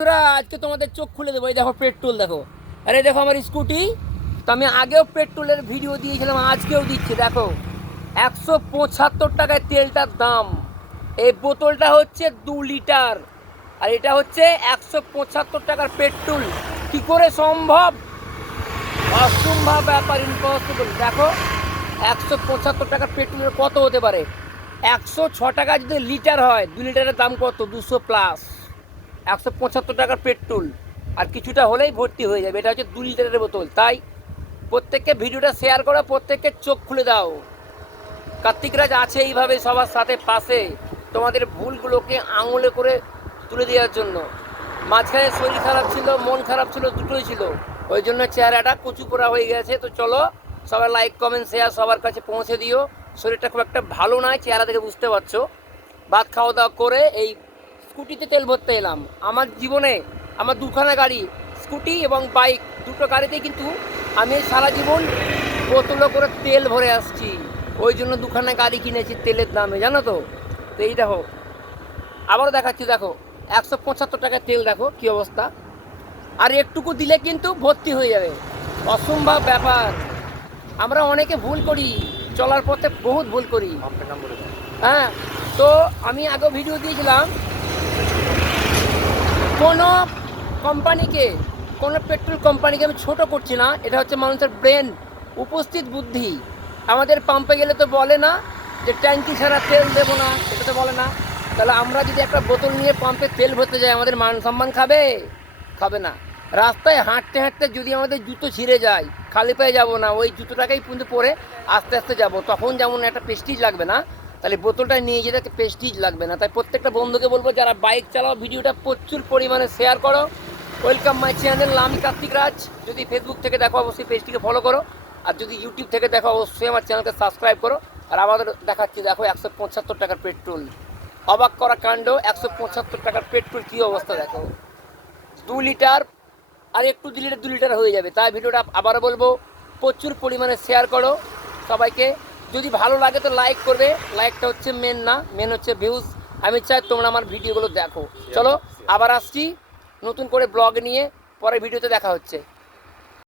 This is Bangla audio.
আজকে তোমাদের চোখ খুলে দেবো। এই দেখো পেট্রোল দেখো, আরে দেখো আমার স্কুটি। তো আমি আগেও পেট্রোলের ভিডিও দিয়েছিলাম, আজকেও দিচ্ছি। দেখো 175 টাকায় তেলটার দাম। এই বোতলটা হচ্ছে 2 লিটার, আর এটা হচ্ছে 175 টাকার পেট্রোল। কি করে সম্ভব? অসম্ভব ব্যাপার, ইম্পসিবল। দেখো 175 টাকার পেট্রোলের কত হতে পারে? 106 টাকা যদি লিটার হয়, 2 লিটারের দাম কত? 200+। 175 টাকার পেট্রোল আর কিছুটা হলেই ভর্তি হয়ে যাবে। এটা হচ্ছে 2 লিটারের বোতল। তাই প্রত্যেককে ভিডিওটা শেয়ার করো, প্রত্যেককে চোখ খুলে দাও। কার্তিক রাজ আছে এইভাবে সবার সাথে পাশে, তোমাদের ভুলগুলোকে আঙুলে করে তুলে দেওয়ার জন্য। মাঝখানে শরীর খারাপ ছিল, মন খারাপ ছিল, দুটোই ছিল, ওই জন্য চেহারাটা কুচু করা হয়ে গেছে। তো চলো সবাই লাইক কমেন্ট শেয়ার সবার কাছে পৌঁছে দিও। শরীরটা খুব একটা ভালো নয়, চেহারা থেকে বুঝতে পারছো। ভাত খাওয়া দাওয়া করে এই স্কুটিতে তেল ভরতে এলাম। আমার জীবনে আমার দুখানা গাড়ি, স্কুটি এবং বাইক, দুটো গাড়িতেই কিন্তু আমি সারা জীবন বোতলে করে তেল ভরে আসছি। ওই জন্য দুখানা গাড়ি কিনেছি তেলের দামে, জানো তো। তো এই দেখো আবারও দেখাচ্ছি, দেখো 175 টাকার তেল, দেখো কি অবস্থা। আর একটুকু দিলে কিন্তু ভর্তি হয়ে যাবে, অসম্ভব ব্যাপার। আমরা অনেকে ভুল করি, চলার পথে বহুত ভুল করি। হ্যাঁ, তো আমি আগেও ভিডিও দিয়েছিলাম, কোনো কোম্পানিকে, কোনো পেট্রোল কোম্পানিকে আমি ছোট করছি না। এটা হচ্ছে মানুষের ব্রেন, উপস্থিত বুদ্ধি। আমাদের পাম্পে গেলে তো বলে না যে ট্যাঙ্কি ছাড়া তেল দেবো না, এটা তো বলে না। তাহলে আমরা যদি একটা বোতল নিয়ে পাম্পে তেল ভরতে যাই, আমাদের মান সম্মান খাবে? খাবে না। রাস্তায় হাঁটতে হাঁটতে যদি আমাদের জুতো ছিঁড়ে যায়, খালি পায়ে যাবো না, ওই জুতোটাকেই কিন্তু পরে আস্তে আস্তে যাব, তখন যেমন একটা প্রেস্টিজ লাগবে না, তাহলে বোতলটা নিয়ে যেতে প্রেস্টিজ লাগবে না। তাই প্রত্যেকটা বন্ধুকে বলবো, যারা বাইক চালাও ভিডিওটা প্রচুর পরিমাণে শেয়ার করো। ওয়েলকাম মাই চ্যানেল, আমি কার্তিক রাজ। যদি ফেসবুক থেকে দেখো অবশ্যই পেজটিকে ফলো করো, আর যদি ইউটিউব থেকে দেখো অবশ্যই আমার চ্যানেলকে সাবস্ক্রাইব করো। আর আমাদের দেখাচ্ছি, দেখো 175 টাকার পেট্রোল। অবাক করা কাণ্ড, 175 টাকার পেট্রোল কী অবস্থা দেখো। 2 লিটার, আর একটু দিলে 2 লিটার হয়ে যাবে। তাই ভিডিওটা আবারও বলবো, প্রচুর পরিমাণে শেয়ার করো সবাইকে। যদি ভালো লাগে তো লাইক করবে, লাইকটা হচ্ছে মেন না, মেন হচ্ছে ভিউজ। আমি চাই তোমরা আমার ভিডিওগুলো দেখো। চলো আবার আসছি নতুন করে ব্লগ নিয়ে, পরের ভিডিওতে দেখা হচ্ছে।